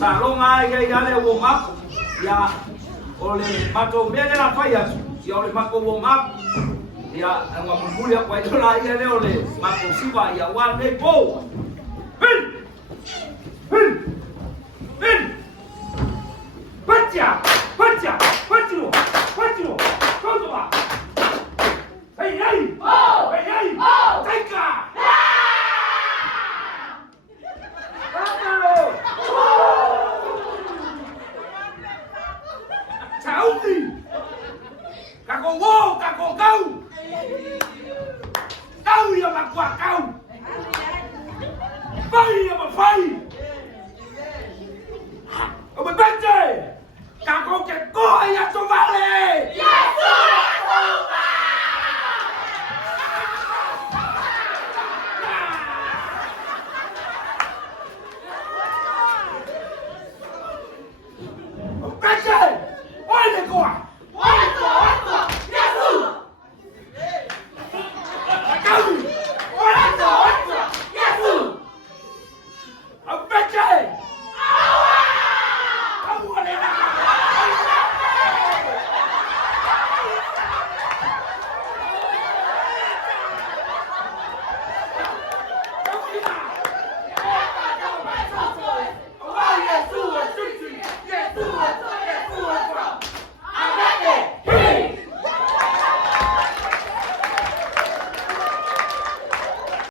salonga ya le warm up ya ole mato mele la fire ya ole mako warm up ya ngomuli kwa dola ya le ole mako siba ya one day po Pacha Kozo ba Hey oh hey Taika Saudi Kako kau Kau ya makwa kau Pai ya mapai